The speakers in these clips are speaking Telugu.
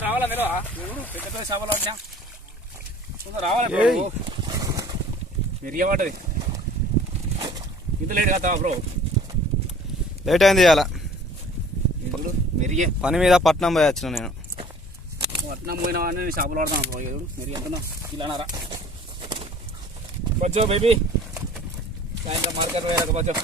రావాలా మీరు పెద్ద పెద్ద చేపలు పట్టినా ఇంకా రావాలి ఏయ్. బ్రో మీరు ఏమంటది ఇంత లేట్ కదా బ్రో? లేట్ అయింది ఇవాళ ఇప్పుడు మెరిగే పని మీద పట్నం పోయి వచ్చిన నేను. పట్నం పోయినా నేను చేపలు ఆడతాను బ్రో? మీరు ఇలానారా బచ్చో బేబీ. సాయంత్రం మార్కెట్ పోయాక బచ్చో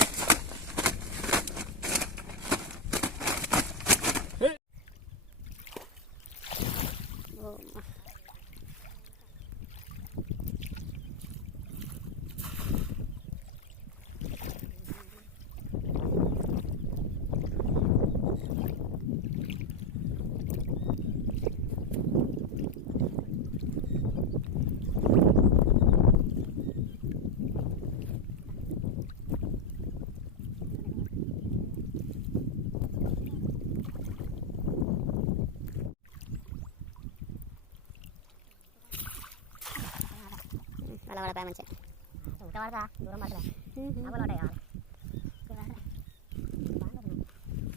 అలా పడతాయి మంచిగా ఇంకా పడతా దూరం పడతా అవ్వలు ఉంటాయి కావాలి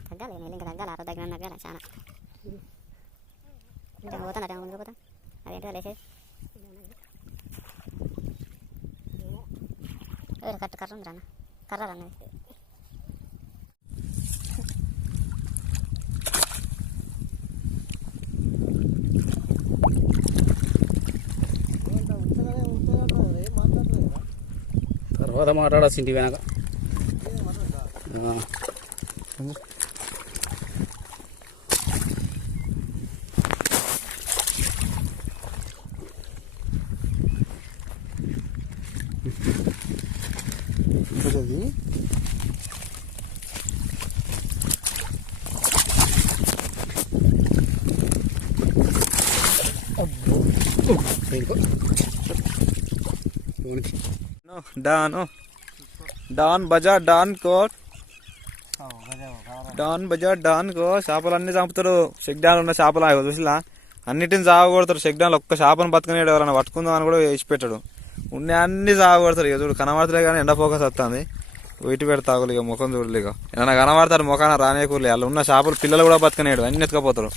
తగ్గాలి నేను ఇంకా తగ్గాలి అర దగ్గర తగ్గాలి చాలా ఇంకా పోతాను అటు ముందుకు పోతా అదేంటో లేచేది ఏ కట్టు కర్ర ఉంది రాన్న కర్ర అన్నది తర్వాత మాట్లాడాల్సి ఇంటి వెనక. ఇంకో. డాన్ డాన్ బజార్ డాన్ కోట్ డాన్ బజార్ డాన్ కో చేపలన్నీ చంపుతారు. చెక్ డాన్ ఉన్న చేపలు అవి చూసిలా? అన్నిటిని సాగకొడతారు చెక్ డాన్ ఒక్క చేపను బతుకునేడు ఎవరైనా పట్టుకుందాం అని కూడా వేసి పెట్టాడు ఉన్న అన్ని సాగకొడతారు ఇక చూడు కనబడతలే కానీ ఎండ ఫోకస్ వస్తుంది. వెయిట్ పెడతాగులు ఇక ముఖం చూడలేక ఏమైనా కనబడతారు ముఖాన రానేకూరలే. వాళ్ళు ఉన్న చేపలు పిల్లలు కూడా బతకనేడు అన్ని ఎత్తుకపోతారు.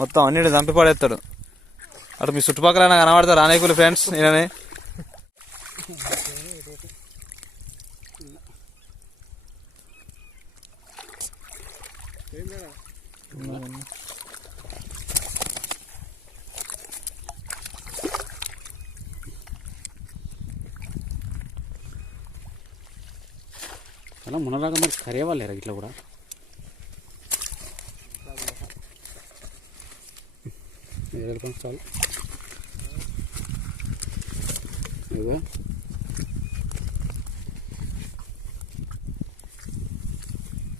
మొత్తం అన్నిటిని చంపి పడేస్తాడు. అటు మీ చుట్టుపక్కల కనబడతారు రానేకూలు ఫ్రెండ్స్ నేననే. అలా మునరాగా మరి కరేవాలేరా ఇట్లా కూడా ఏడుకొని చాలు ఇదిగో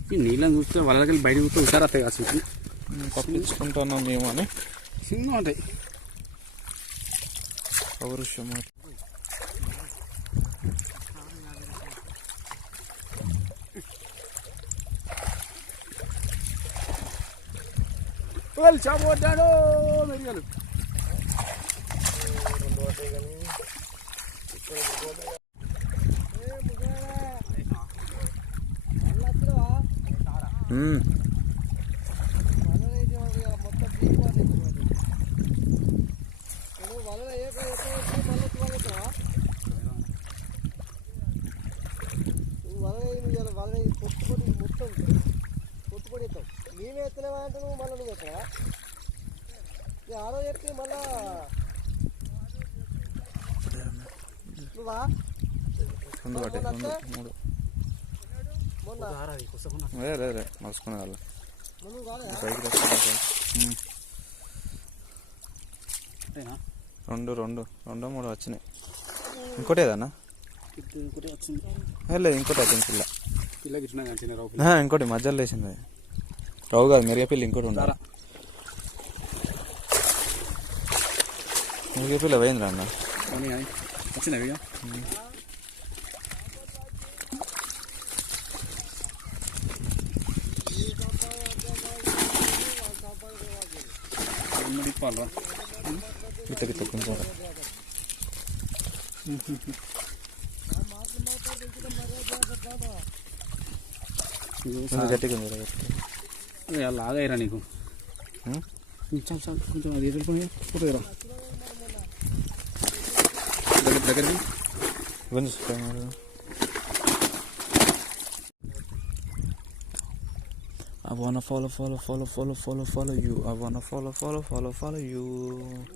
ఈ నీళ్ళని చూస్తే వాళ్ళకి బయట చూస్తే హుషారు వస్తాయి కాదు చూసి. మేము అని? చిన్న ఉంటాయి పౌరుషం వాళ్ళు చేప పట్టాడు మెరిగాలు ఉమ్. మేమే ఎత్తలేవా అంటే నువ్వు మళ్ళీ నువ్వు ఎత్తలేవా ఇక ఆరో ఎత్తి మళ్ళా నువ్వా రెండు పట్టాయి రెండు మూడు మొన్న అదే అదే అదే మలుసుకునే వాళ్ళు. రెండు రెండు రెండు మూడు వచ్చినాయి. ఇంకోటి ఏదన్నా? లేదు ఇంకోటి వచ్చింది పిల్ల. ఇంకోటి మధ్యలో లేచింది. అది. రావు కాదు మెరిగపిల్లి ఇంకోటి ఉండాలి మెరిగపిల్లి పోయిందిరా అన్న. వచ్చినవి కొంచెం ఇదిగో కొంచెం గట్టిగా లాగాయిరా నీకు? చాలు చాలు కొంచెం అది ఎదుర్కొని ఫోటో రా. దగ్గర దగ్గరికి I wanna follow, follow, follow, follow, follow, follow you. I wanna follow, follow, follow, follow you.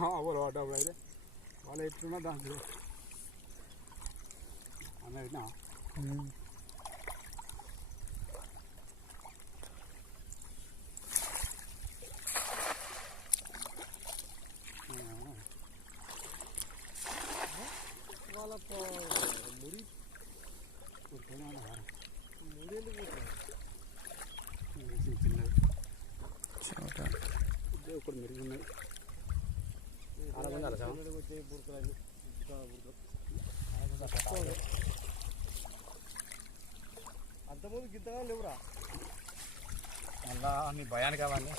हाँ वो लौटा बड़ा है అయితే వాళ్ళు ఎట్లున్నా దాంట్లో అన్న పెట్టినా వాళ్ళ ముడి ముడి చిన్నది చోట. ఇదే ఒకటి మెరుగు ఉన్నది చాలా మంది అలా వచ్చే బుడకలు అంతకుముందు గింతగా లేవురా మళ్ళా మీ భయానికి అవన్నీ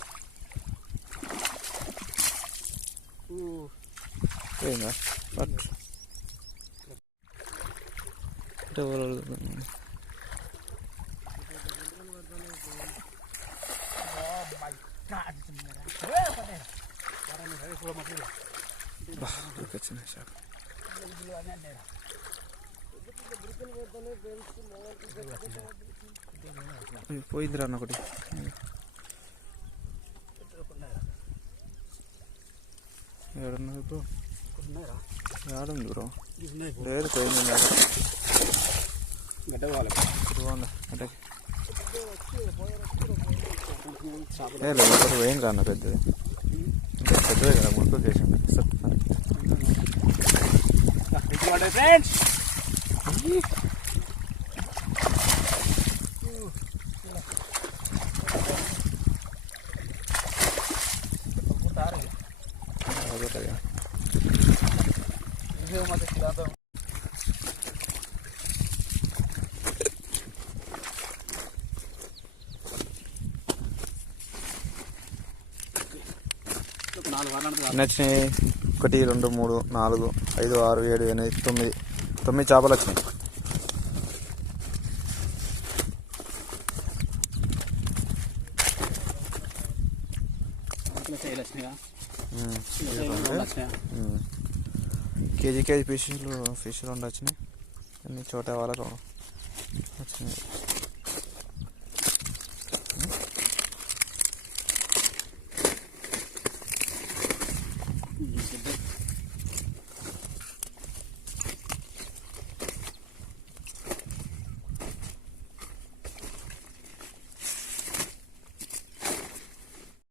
పోయిందా? పట్టు. అంటే చేప. అయ్యో, పోయిందిరా అన్న ఒకటి ఏడున్నది బ్రో. ఏడుంది బ్రో లేదు పోయింది గడ్డ కావాలి గడ్డకి అంటే లేదు పోయింది రా అన్న పెద్దది. పెద్దదే కదా గుర్తు చేసింది ఫ్రెండ్స్ వచ్చినాయి ఒకటి రెండు మూడు నాలుగు ఐదు ఆరు ఏడు ఎనిమిది తొమ్మిది తొమ్మిది చేపలు వచ్చినాయి. కేజీ కేజీ ఫిష్లు ఫిష్ రెండు వచ్చినాయి. అన్ని చోట వాళ్ళకు వచ్చినాయి.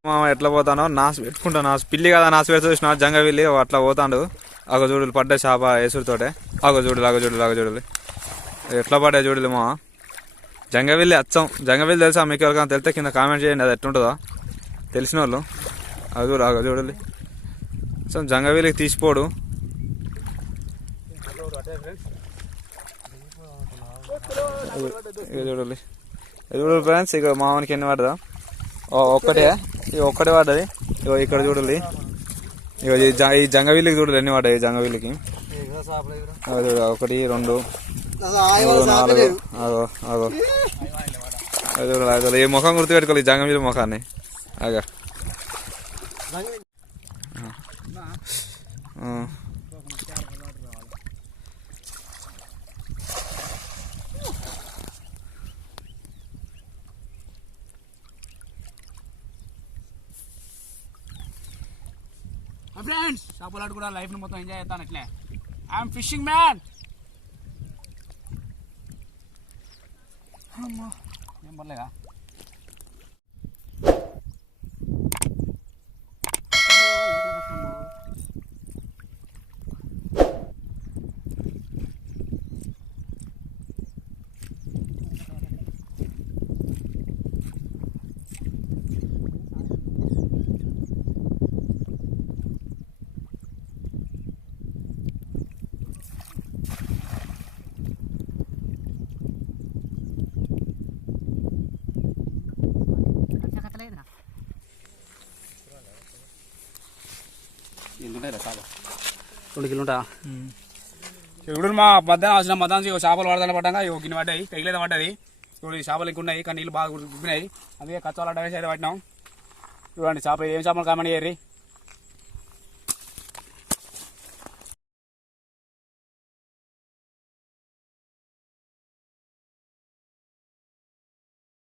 మామ ఎట్లా పోతానో నాసు పెట్టుకుంటా నాసు పిల్లి కదా నాసు పెడుతూ చూసిన జంగ అట్లా పోతాడు. అగ చూడులు పడ్డ చేప ఎసురుతోటే అగ చూడులు అగ చూడులు అగ చూడులు. ఎట్లా పడ్డాయి చూడులు మా జంగవిల్లి అచ్చం. జంగవిల్లి తెలుసా మీకు ఎవరికైనా తెలితే కింద కామెంట్ చేయండి అది ఎట్లుంటుందో. తెలిసిన వాళ్ళు అగ చూడు అగ చూడాలి. సో జంగవిల్లికి తీసిపోడు. ఇక చూడాలి. చూడాలి ఫ్రెండ్స్ ఇక మామూలుకి ఎన్ని పడదా ఒక్కటే. ఇక ఒక్కటే పడ్డది. ఇగో ఇక్కడ చూడాలి ఇగో ఈ జంగవీళ్ళకి ఈ జంగవీలికి చూడాలి ఎన్ని పడ్డాయి ఈ ఒకటి రెండు మూడు నాలుగు అగో అగో అదో అదో ఈ ముఖం గుర్తు పెట్టుకోవాలి ఈ జంగవీలి ముఖాన్ని. అగా ఫ్రెండ్స్ చేపలాడు కూడా లైఫ్ని మొత్తం ఎంజాయ్ చేస్తాను అట్లే ఐఎమ్ ఫిషింగ్ మ్యాన్ ఏం పర్లేదా? రెండు కిలో ఉంటా ఇప్పుడు మా మధ్యాహ్నం వచ్చిన మధ్యాహ్నం చేపలు పడదాన పడ్డాక ఇగో గిన్నె పడ్డాయి కైలేదు పడ్డది? ఇప్పుడు ఈ చేపలు ఉన్నాయి. కానీ నీళ్ళు బాగా గుర్తున్నాయి అందుకే కచ్చాలు అడ్డ పట్టినాం. చూడండి చేప ఏం చేపలు కామని ఏరి